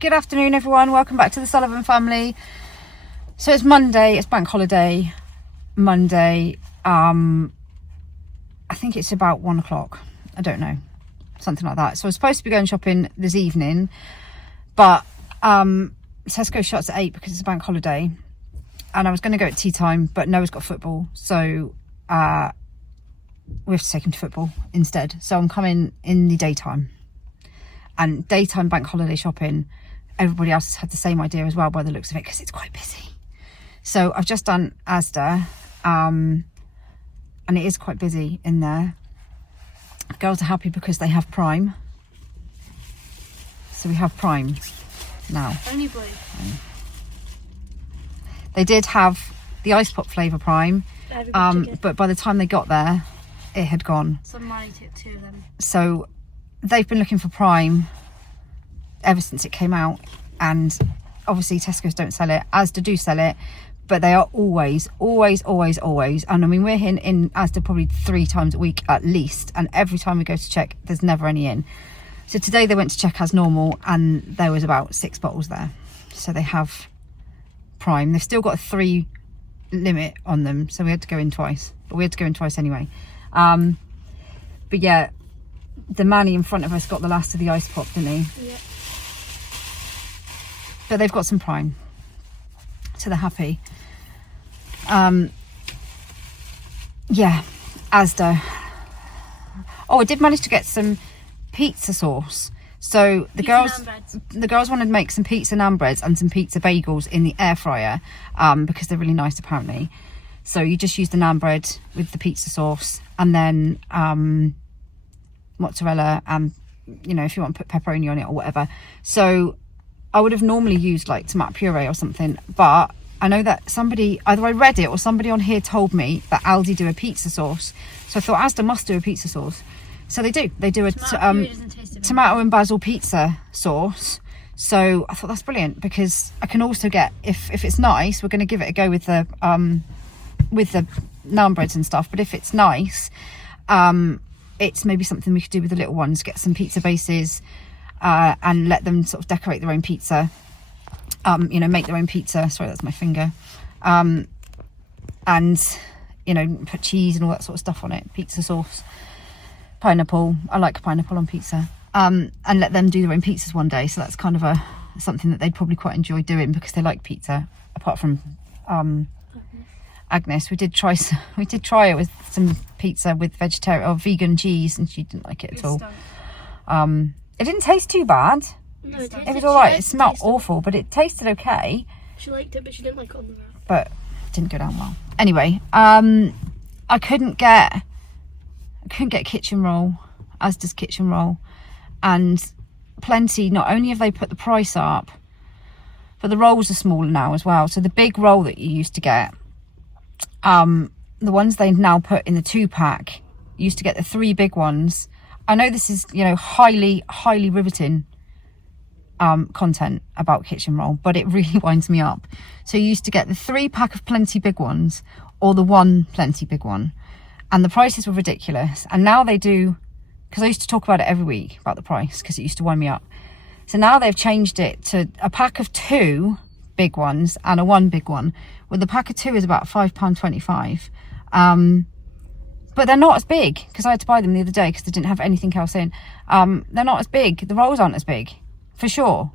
Good afternoon, everyone. Welcome back to the Sullivan Family. So it's Monday. It's bank holiday Monday. I think it's about 1 o'clock. I don't know, something like that. So I was supposed to be going shopping this evening, but Tesco shuts at 8 because it's a bank holiday, and I was going to go at tea time, but Noah's got football, so we have to take him to football instead. So I'm coming in the daytime. And daytime bank holiday shopping, everybody else has had the same idea as well by the looks of it, because it's quite busy. So I've just done Asda, and it is quite busy in there. Girls are happy because they have Prime. So we have Prime now. Only boy. They did have the ice pop flavour Prime, but by the time they got there, it had gone. Somebody took 2 of them. So they've been looking for Prime ever since it came out, and obviously Tesco's don't sell it. Asda do sell it, but they are always, and I mean, we're in Asda probably 3 times a week at least, and every time we go to check, there's never any in. So today they went to check as normal, and there was about 6 bottles there. So they have Prime. They've still got a 3 limit on them, so we had to go in twice, but we had to go in twice anyway. But yeah, the Manny in front of us got the last of the ice pop, didn't he? Yeah. But they've got some Prime, so they're happy. Yeah, Asda. Oh, I did manage to get some pizza sauce. So the girls wanted to make some pizza naan breads and some pizza bagels in the air fryer, because they're really nice apparently. So you just use the naan bread with the pizza sauce, and then mozzarella, and you know, if you want to put pepperoni on it or whatever. So I would have normally used like tomato puree or something, but I know that somebody, either I read it or somebody on here told me that Aldi do a pizza sauce. So I thought Asda must do a pizza sauce. So they do a tomato and basil pizza sauce. So I thought that's brilliant, because I can also get, if it's nice, we're going to give it a go with the naan breads and stuff, but if it's nice, it's maybe something we could do with the little ones, get some pizza bases, and let them sort of decorate their own pizza, you know, make their own pizza. Sorry, that's my finger. And you know, put cheese and all that sort of stuff on it, pizza sauce, pineapple. I like pineapple on pizza. And let them do their own pizzas one day. So that's kind of something that they'd probably quite enjoy doing, because they like pizza, apart from Agnes. We did try it with some pizza with vegetarian or vegan cheese, and she didn't like it at all. It didn't taste too bad. No, it was all right. It smelled awful, but it tasted okay. She liked it, but she didn't like it on the road. But it didn't go down well. Anyway, I couldn't get kitchen roll, Asda's kitchen roll, and Plenty. Not only have they put the price up, but the rolls are smaller now as well. So the big roll that you used to get, the ones they now put in the 2-pack, you used to get the 3 big ones. I know this is, you know, highly riveting content about kitchen roll, but it really winds me up. So you used to get the 3-pack of Plenty big ones, or the 1 Plenty big one, and the prices were ridiculous. And now they do, because I used to talk about it every week about the price, because it used to wind me up. So now they've changed it to a pack of 2 big ones and a 1 big one. Well, the pack of 2 is about £5.25. But they're not as big, because I had to buy them the other day because they didn't have anything else in. They're not as big. The rolls aren't as big, for sure.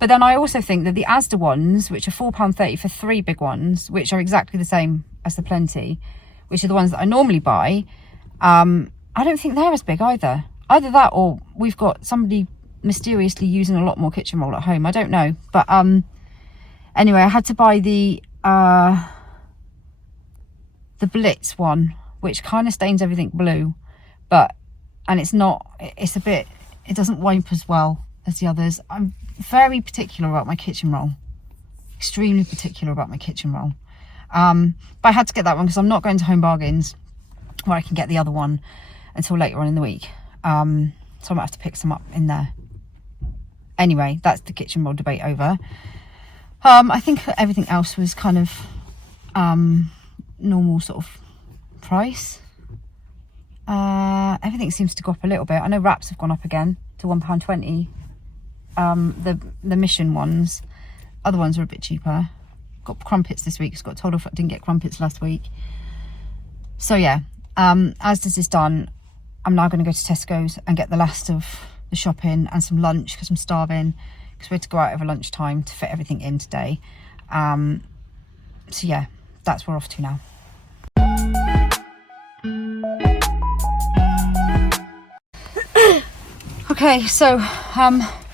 But then I also think that the Asda ones, which are £4.30 for 3 big ones, which are exactly the same as the Plenty, which are the ones that I normally buy, I don't think they're as big either. Either that, or we've got somebody mysteriously using a lot more kitchen roll at home. I don't know. But anyway, I had to buy the Blitz one, which kind of stains everything blue, and it's a bit, it doesn't wipe as well as the others. I'm very particular about my kitchen roll, extremely particular about my kitchen roll. But I had to get that one because I'm not going to Home Bargains where I can get the other one until later on in the week. So I might have to pick some up in there. Anyway, that's the kitchen roll debate over. I think everything else was kind of normal sort of price. Everything seems to go up a little bit. I know wraps have gone up again to £1.20 the mission ones. Other ones are a bit cheaper. Got crumpets this week. Just got told off I didn't get crumpets last week. So yeah, as this is done, I'm now going to go to Tesco's and get the last of the shopping and some lunch because I'm starving, because we had to go out over lunchtime to fit everything in today. So yeah, that's where we're off to now. Okay, so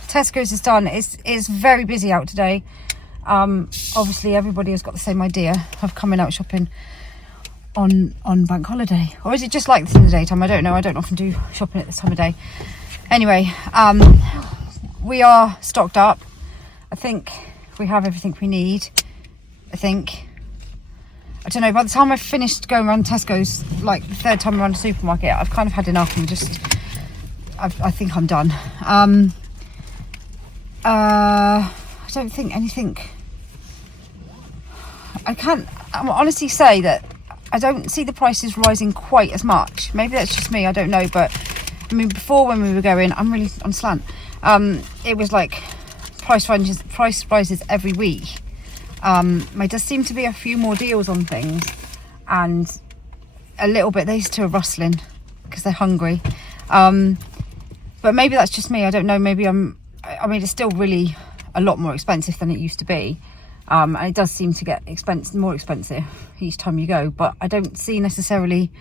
Tesco's is done. It's very busy out today. Obviously everybody has got the same idea of coming out shopping on bank holiday, or is it just like this in the daytime? I don't know. I don't often do shopping at this time of day. Anyway, we are stocked up. I think we have everything we need. I don't know, by the time I've finished going around Tesco's, like the third time around the supermarket, I've kind of had enough and just I think I'm done. I don't think anything. I can't honestly say that I don't see the prices rising quite as much. Maybe that's just me, I don't know. But I mean, before when we were going, I'm really on slant. It was like price rises every week. There does seem to be a few more deals on things, and a little bit, these two are rustling because they're hungry. But maybe that's just me, I don't know. Maybe I mean, it's still really a lot more expensive than it used to be. And it does seem to get more expensive each time you go, but I don't see necessarily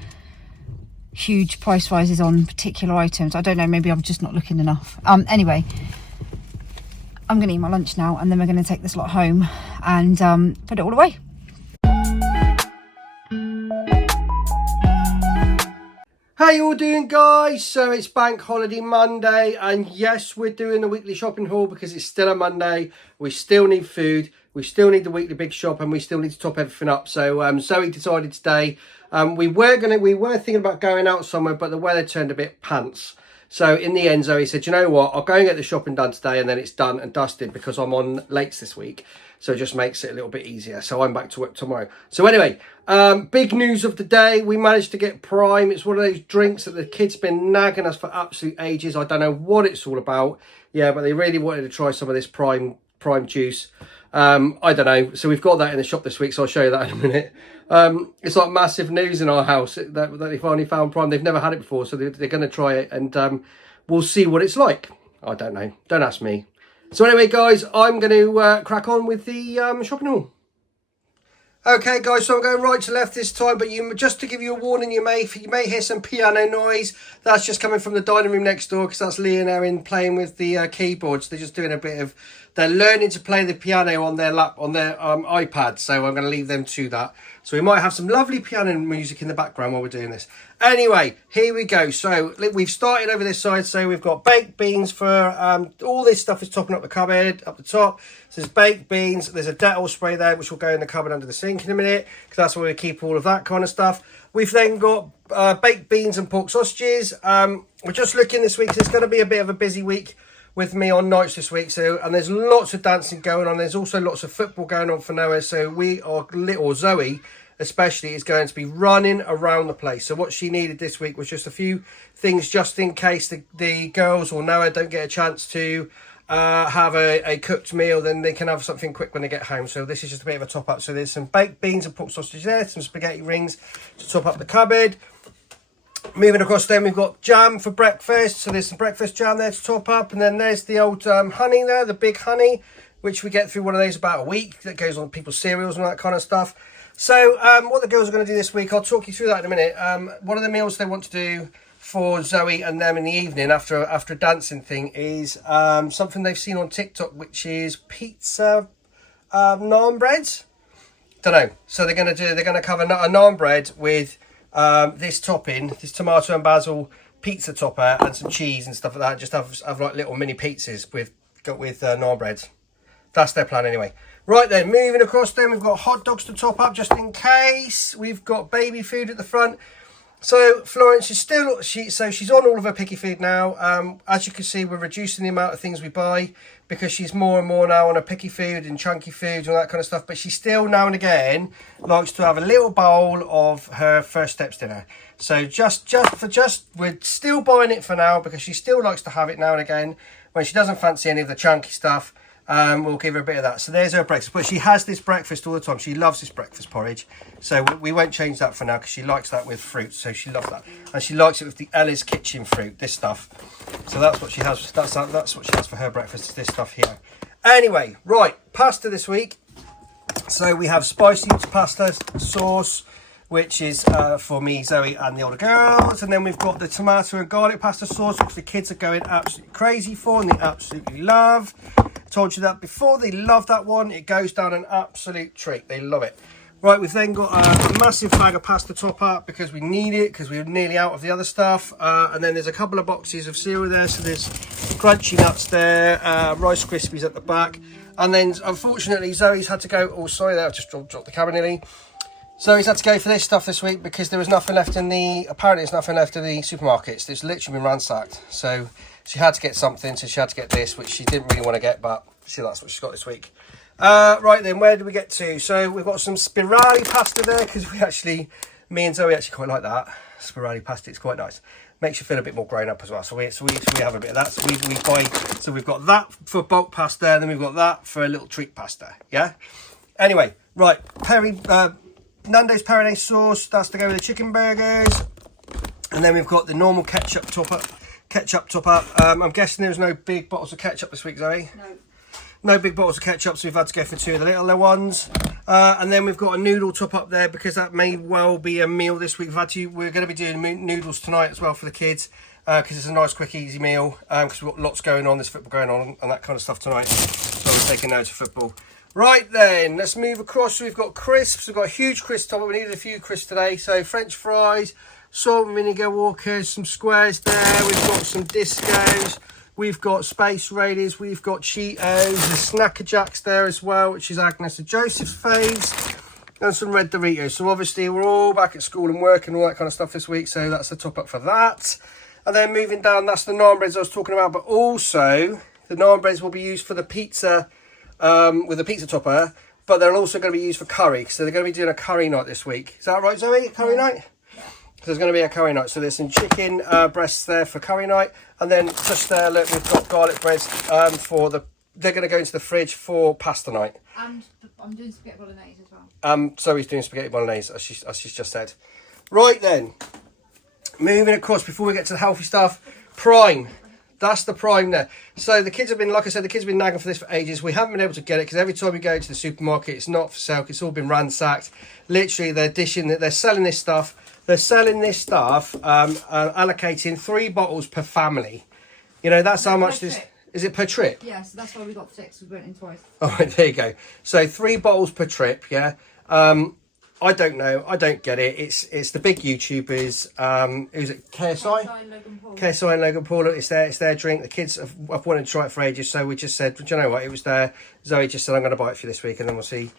huge price rises on particular items. I don't know, maybe I'm just not looking enough. Anyway, I'm going to eat my lunch now, and then we're going to take this lot home and put it all away. How you all doing, guys? So it's Bank Holiday Monday, and yes, we're doing the weekly shopping haul because it's still a Monday. We still need food, we still need the weekly big shop, and we still need to top everything up. So Zoe decided today, we were thinking about going out somewhere, but the weather turned a bit pants. So in the end, Zoe said, you know what, I'll go and get the shopping done today, and then it's done and dusted because I'm on lates this week. So it just makes it a little bit easier. So I'm back to work tomorrow. So anyway, big news of the day. We managed to get Prime. It's one of those drinks that the kids been nagging us for absolute ages. I don't know what it's all about. Yeah, but they really wanted to try some of this Prime juice. I don't know. So we've got that in the shop this week. So I'll show you that in a minute. It's like massive news in our house that they finally found Prime. They've never had it before. So they're going to try it, and we'll see what it's like. I don't know. Don't ask me. So anyway, guys, I'm going to crack on with the shopping haul. Okay, guys, so I'm going right to left this time, but just to give you a warning, you may hear some piano noise. That's just coming from the dining room next door, because that's Lee and Erin playing with the keyboards. They're just doing they're learning to play the piano on their iPad, so I'm going to leave them to that. So we might have some lovely piano music in the background while we're doing this. Anyway, here we go. So we've started over this side. So we've got baked beans for all this stuff is topping up the cupboard up the top. So there's baked beans. There's a Dettol spray there, which will go in the cupboard under the sink in a minute, because that's where we keep all of that kind of stuff. We've then got baked beans and pork sausages. We're just looking this week. So it's going to be a bit of a busy week with me on nights this week, and there's lots of dancing going on. There's also lots of football going on for Noah, so Zoe especially is going to be running around the place. So what she needed this week was just a few things, just in case the girls or Noah don't get a chance to have a cooked meal, then they can have something quick when they get home. So this is just a bit of a top up. So there's some baked beans and pork sausage there, some spaghetti rings to top up the cupboard. Moving across, then we've got jam for breakfast. So there's some breakfast jam there to top up. And then there's the old honey there, the big honey, which we get through one of those about a week. That goes on people's cereals and all that kind of stuff. So what the girls are going to do this week, I'll talk you through that in a minute. One of the meals they want to do for Zoe and them in the evening after a dancing thing is something they've seen on TikTok, which is pizza naan breads. Don't know. So they're going to cover a naan bread with this topping, this tomato and basil pizza topper, and some cheese and stuff like that. Just have like little mini pizzas with naan breads. That's their plan anyway. Right then, moving across then, we've got hot dogs to top up just in case. We've got baby food at the front. So Florence is still, she's on all of her picky food now. As you can see, we're reducing the amount of things we buy because she's more and more now on a picky food and chunky foods and all that kind of stuff. But she still now and again likes to have a little bowl of her First Steps dinner. So we're still buying it for now because she still likes to have it now and again. When she doesn't fancy any of the chunky stuff, we'll give her a bit of that. So there's her breakfast. But she has this breakfast all the time. She loves this breakfast porridge. So we won't change that for now because she likes that with fruit. So she loves that. And she likes it with the Ella's Kitchen fruit, this stuff. So that's what she has. That's what she has for her breakfast, is this stuff here. Anyway, right, pasta this week. So we have spicy pasta sauce, which is for me, Zoe, and the older girls. And then we've got the tomato and garlic pasta sauce, which the kids are going absolutely crazy for and they absolutely love. I told you that before, they love that one. It goes down an absolute treat. They love it. Right, we've then got a massive bag of pasta top up because we need it, because we're nearly out of the other stuff. And then there's a couple of boxes of cereal there. So there's crunchy nuts there, Rice Krispies at the back. And then, unfortunately, Zoe's had to go. Oh, sorry, there, I just dropped the camera nearly. Zoe's had to go for this stuff this week because there was nothing left in the, apparently there's nothing left in the supermarkets. It's literally been ransacked. So she had to get something, so she had to get this, which she didn't really want to get, but that's what she's got this week. Right then, where do we get to? So we've got some spirali pasta there because me and Zoe actually quite like that. Spirali pasta, it's quite nice. Makes you feel a bit more grown up as well. So we have a bit of that. So we've got that for bulk pasta, and then we've got that for a little treat pasta. Yeah. Anyway, right, Nando's Perinese sauce. That's to go with the chicken burgers, and then we've got the normal ketchup top up. I'm guessing there's no big bottles of ketchup this week, Zoe. No big bottles of ketchup, so we've had to go for two of the littler ones. And then we've got a noodle top up there because that may well be a meal this week. We're going to be doing noodles tonight as well for the kids because it's a nice, quick, easy meal because we've got lots going on, there's football going on and that kind of stuff tonight. So we're taking notes of football. Right then, let's move across. So we've got crisps. We've got a huge crisp top up. We needed a few crisps today. So French fries, salt and vinegar walkers, some squares there. We've got some discos. We've got Space Raiders, we've got Cheetos, there's Snacker Jacks there as well, which is Agnes and Joseph's faves, and some red Doritos. So obviously we're all back at school and work and all that kind of stuff this week, so that's the top up for that. And then moving down, that's the naan breads I was talking about, but also the naan breads will be used for the pizza, with the pizza topper, but they're also going to be used for curry, so they're going to be doing a curry night this week. Is that right, Zoe? Curry night? So there's going to be a curry night. So there's some chicken breasts there for curry night. And then just there, look, we've got garlic breads they're going to go into the fridge for pasta night. And I'm doing spaghetti bolognese as well. Zoe's doing spaghetti bolognese, as she's just said. Right then, moving across before we get to the healthy stuff, Prime. That's the Prime there. So the kids have been, like I said, the kids have been nagging for this for ages. We haven't been able to get it because every time we go to the supermarket, it's not for sale. It's all been ransacked. Literally, they're selling this stuff. They're selling this stuff, allocating 3 bottles per family. You know, that's how much this... Is it per trip? Yeah, so that's why we got 6. We went in twice. All right, there you go. So 3 bottles per trip, yeah. I don't know. I don't get it. It's the big YouTubers. Who's it? KSI? KSI and Logan Paul. It's their drink. The kids have wanted to try it for ages, so we just said, do you know what? It was there. Zoe just said, I'm going to buy it for you this week, and then we'll see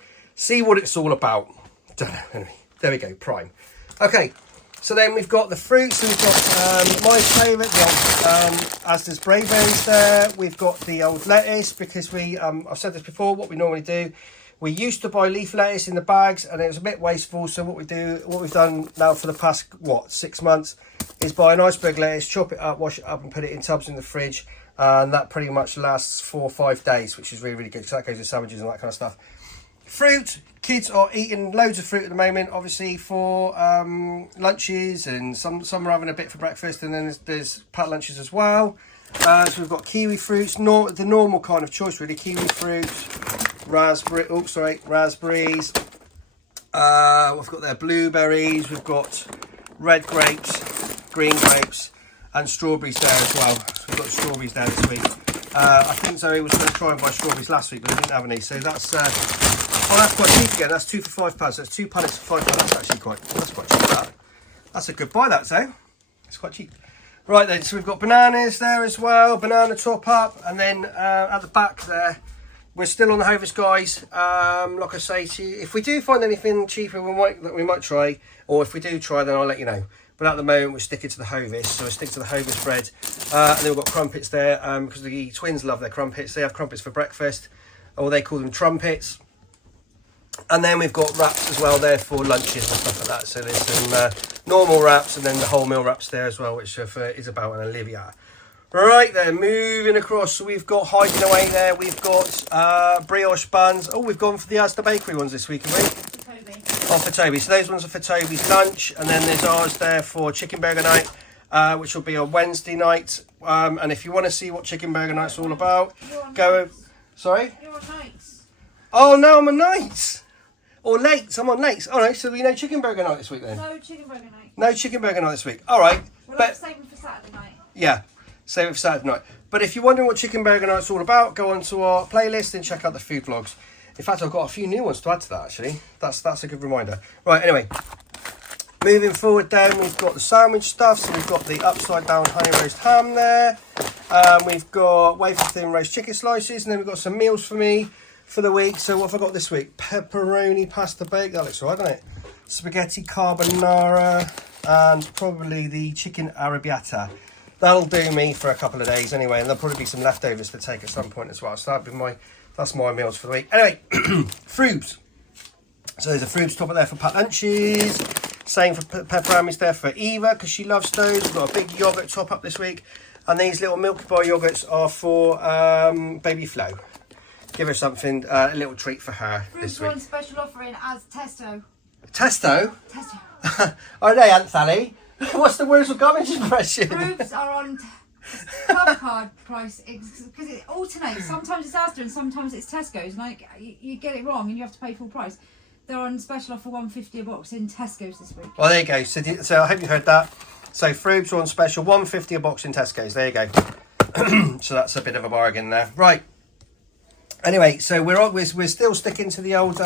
what it's all about. Don't know. Anyway, there we go. Prime. Okay, so then we've got the fruits. So we've got my favourite, the old Asda's Brayberries there. We've got the old lettuce because I've said this before, what we normally do, we used to buy leaf lettuce in the bags and it was a bit wasteful. So what we've done now for the past, 6 months is buy an iceberg lettuce, chop it up, wash it up and put it in tubs in the fridge. And that pretty much lasts 4 or 5 days, which is really, really good. So that goes with sandwiches and that kind of stuff. Fruit. Kids are eating loads of fruit at the moment, obviously for lunches, and some are having a bit for breakfast, and then there's packed lunches as well. So we've got kiwi fruits, the normal kind of choice really, kiwi fruit, raspberries. We've got there blueberries, we've got red grapes, green grapes, and strawberries there as well. So we've got strawberries there this week. I think Zoe was going to try and buy strawberries last week, but we didn't have any, so that's... Oh, that's quite cheap again. That's 2 for £5. So it's 2 punnets for £5. That's actually quite cheap. That's a good buy, that, so it's quite cheap. Right then, so we've got bananas there as well, banana top up, and then at the back there, we're still on the Hovis guys. Like I say to you, if we do find anything cheaper, we might try, or if we do try, then I'll let you know. But at the moment, we're sticking to the Hovis. So we're sticking to the Hovis bread. And then we've got crumpets there because the twins love their crumpets. They have crumpets for breakfast, or they call them trumpets. And then we've got wraps as well there for lunches and stuff like that. So there's some normal wraps and then the wholemeal wraps there as well, which are for Isabel and Olivia. Right then, moving across, so we've got hiding away there. We've got brioche buns. Oh, we've gone for the Asda bakery ones this week, have we? Oh, for Toby. So those ones are for Toby's lunch, and then there's ours there for chicken burger night, which will be on Wednesday night. And if you want to see what chicken burger night's all about, go. Sorry. You're on nights. Oh no, I'm on nights. Or late. I'm on late. All right. So we know chicken burger night this week then. No chicken burger night. No chicken burger night this week. All right. We'll but have to save them for Saturday night. yeah. Save it for Saturday night. But if you're wondering what chicken burger night's all about, go onto our playlist and check out the food vlogs. In fact, I've got a few new ones to add to that actually. That's a good reminder. Right, anyway. Moving forward down, we've got the sandwich stuff. So we've got the upside down honey roast ham there. We've got wafer thin roast chicken slices, and then we've got some meals for me for the week. So what have I got this week? Pepperoni pasta bake. That looks all right, doesn't it? Spaghetti carbonara and probably the chicken arrabbiata. That'll do me for a couple of days anyway, and there'll probably be some leftovers to take at some point as well. So that's my meals for the week. Anyway, fruits. So there's a fruits topper there for packed lunches. Same for pepperonis there for Eva because she loves those. We've got a big yogurt top up this week, and these little Milky Bar yogurts are for baby Flo. Give her something, a little treat for her this week. Fruits on special offering as Testo. Testo? Testo. Oh, they Aunt Sally. What's the words of garbage impression? Fruits are on club card price because it alternates. Sometimes it's Asda and sometimes it's Tesco's. Like you get it wrong and you have to pay full price. They're on special offer $1.50 a box in Tesco's this week. Well, there you go. So I hope you heard that. So fruits are on special $1.50 a box in Tesco's. There you go. So that's a bit of a bargain there. Right. Anyway, so we're still sticking to the old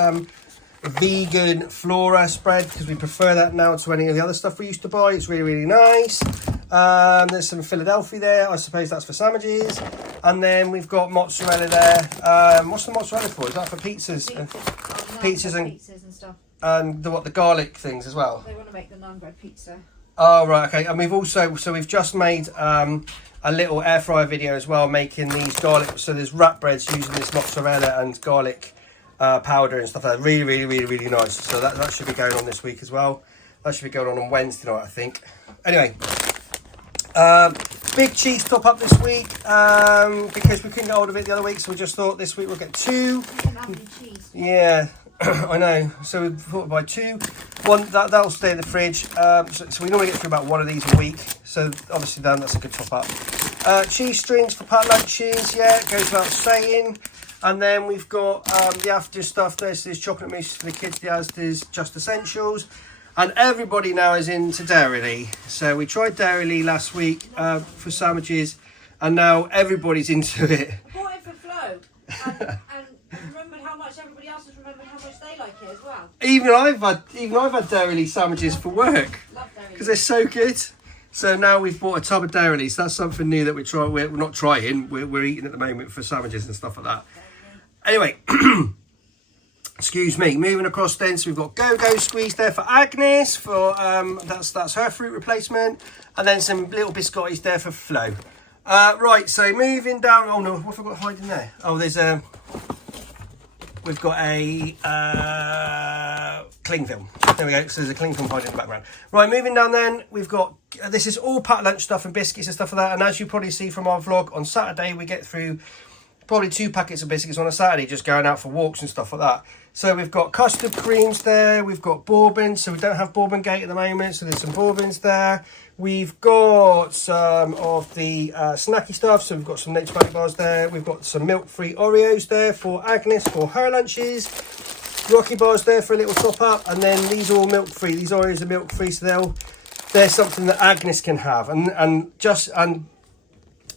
vegan flora spread because we prefer that now to any of the other stuff we used to buy. It's really, really nice. There's some Philadelphia there. I suppose that's for sandwiches. And then we've got mozzarella there. What's the mozzarella for? Is that for pizzas? Pizzas and stuff. And the garlic things as well. They want to make the naan bread pizza. Oh right, okay. And we've just made a little air fryer video as well, making these garlic. So there's wrap breads using this mozzarella and garlic powder and stuff like that. Really, really, really, really nice. So that should be going on this week as well. That should be going on Wednesday night, I think. Anyway, big cheese top up this week because we couldn't get hold of it the other week, so we just thought this week we'll get two. Cheese. Yeah, I know. So we thought we'd buy two. One that'll stay in the fridge. So we normally get through about one of these a week. So obviously then that's a good top up. Cheese strings for packed lunches. Yeah, it goes without saying. And then we've got the after stuff. There's chocolate mousse for the kids. The Asda's Just Essentials. And everybody now is into Dairy. So we tried Dairy last week for sandwiches, and now everybody's into it. I bought it for Flo, and remembered how much everybody else has remembered how much they like it as well. Even I've had Dairy sandwiches for work Love Dairy. because they're so good. So now we've bought a tub of Dairy. So that's something new that we're not trying. We're eating at the moment for sandwiches and stuff like that. Anyway. Excuse me, moving across then, so we've got Go-Go Squeeze there for Agnes, for that's her fruit replacement, and then some little biscottis there for Flo. Right, so moving down, oh no, what have I got hiding there? Oh, we've got a cling film. There we go, so there's a cling film hiding in the background. Right, moving down then, we've got, this is all packed lunch stuff and biscuits and stuff like that, and as you probably see from our vlog, on Saturday we get through probably 2 packets of biscuits on a Saturday, just going out for walks and stuff like that. So we've got custard creams there, we've got bourbon, so we don't have bourbon gate at the moment, so there's some bourbons there. We've got some of the snacky stuff, so we've got some nature snack bars there. We've got some milk-free Oreos there for Agnes for her lunches. Rocky bars there for a little top up, and then these are all milk-free. These Oreos are milk-free, so they're something that Agnes can have, and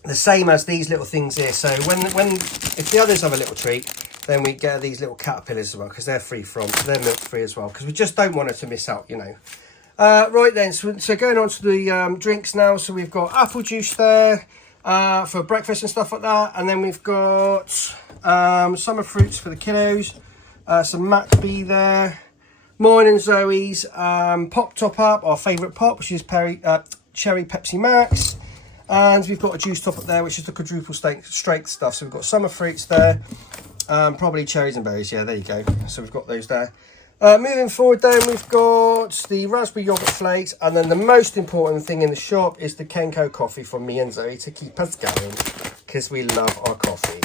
the same as these little things here. So if the others have a little treat, then we get these little caterpillars as well, because they're they're milk free as well, because we just don't want her to miss out, you know. Right then, so going on to the drinks now. So we've got apple juice there for breakfast and stuff like that, and then we've got summer fruits for the kiddos, some Mac B there, Mine and Zoe's pop top up, our favourite pop, which is cherry Pepsi Max. And we've got a juice top up there, which is the quadruple strength stuff. So we've got summer fruits there, probably cherries and berries. Yeah, there you go. So we've got those there. Moving forward then, we've got the raspberry yoghurt flakes. And then the most important thing in the shop is the Kenco coffee from me and Zoe to keep us going, because we love our coffee.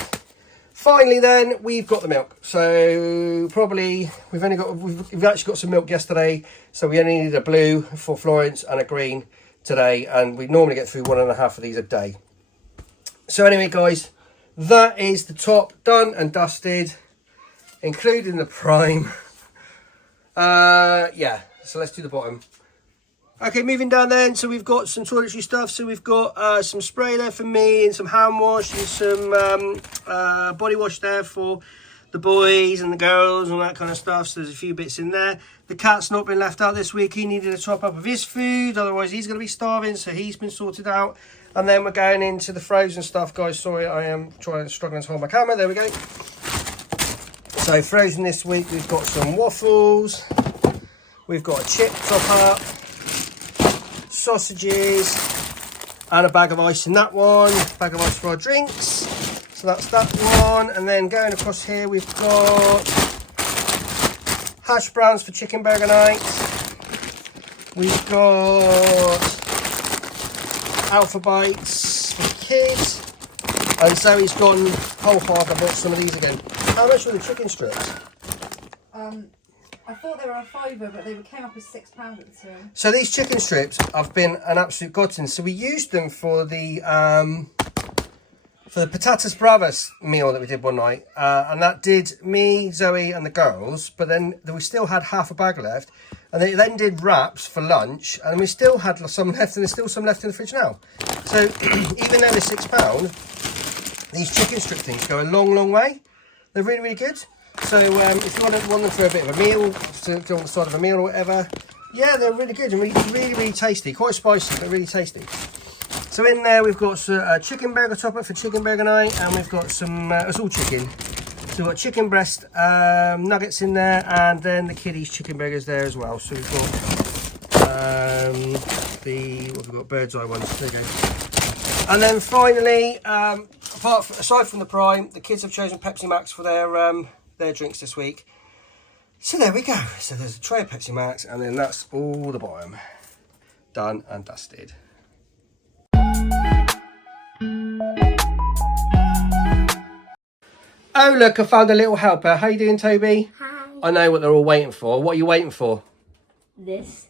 Finally then, we've got the milk. So probably, we've actually got some milk yesterday. So we only need a blue for Florence and a green today, and we normally get through 1.5 of these a day. So anyway guys, that is the top done and dusted, including the prime. Yeah, so let's do the bottom. Okay, moving down then, so we've got some toiletry stuff. So we've got some spray there for me, and some hand wash, and some body wash there for the boys and the girls and that kind of stuff. So there's a few bits in there. The cat's not been left out this week. He needed a top up of his food, otherwise he's going to be starving, so he's been sorted out. And then we're going into the frozen stuff, guys. Sorry, I am struggling to hold my camera. There we go. So frozen this week, we've got some waffles, we've got a chip top up, sausages, and a bag of ice in that one. Bag of ice for our drinks. So that's that one. And then going across here, we've got hash browns for chicken burger night. We've got alpha bites for the kids. And Zoe's gone whole hog. I bought some of these again. How much were the chicken strips? I thought they were a £5, but they came up as £6 at the time. So these chicken strips have been an absolute godsend. So we used them for the patatas bravas meal that we did one night, and that did me, Zoe, and the girls. But then we still had half a bag left, and they then did wraps for lunch, and we still had some left, and there's still some left in the fridge now. So even though they're £6, these chicken strip things go a long, long way. They're really, really good. So if you want them for a bit of a meal, to go on the side of a meal or whatever, yeah, they're really good and really, really tasty. Quite spicy, but really tasty. So in there we've got a chicken burger top up for chicken burger night, and we've got some, it's all chicken. So we've got chicken breast nuggets in there, and then the kiddies chicken burgers there as well. So we've got what have we got, 𝚵𝚃𝚃𝙷 ones, there you go. And then finally, aside from the prime, the kids have chosen Pepsi Max for their drinks this week. So there we go. So there's a tray of Pepsi Max, and then that's all the bottom. Done and dusted. Oh look, I found a little helper. How you doing, Toby? Hi. I know what they're all waiting for. What are you waiting for? This.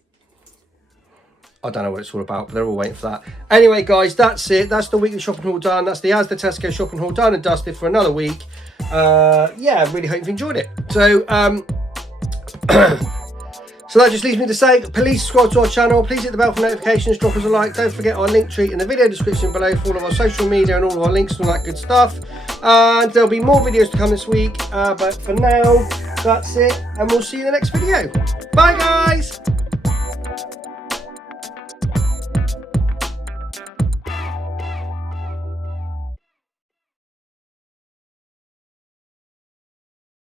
I don't know what it's all about, but they're all waiting for that. Anyway, guys, that's it. That's the weekly shopping haul done. That's the Asda Tesco shopping haul done and dusted for another week. Yeah, I really hope you've enjoyed it. So, so that just leaves me to say, please subscribe to our channel. Please hit the bell for notifications. Drop us a like. Don't forget our link tree in the video description below for all of our social media and all of our links and all that good stuff. And there'll be more videos to come this week. But for now, that's it. And we'll see you in the next video. Bye, guys.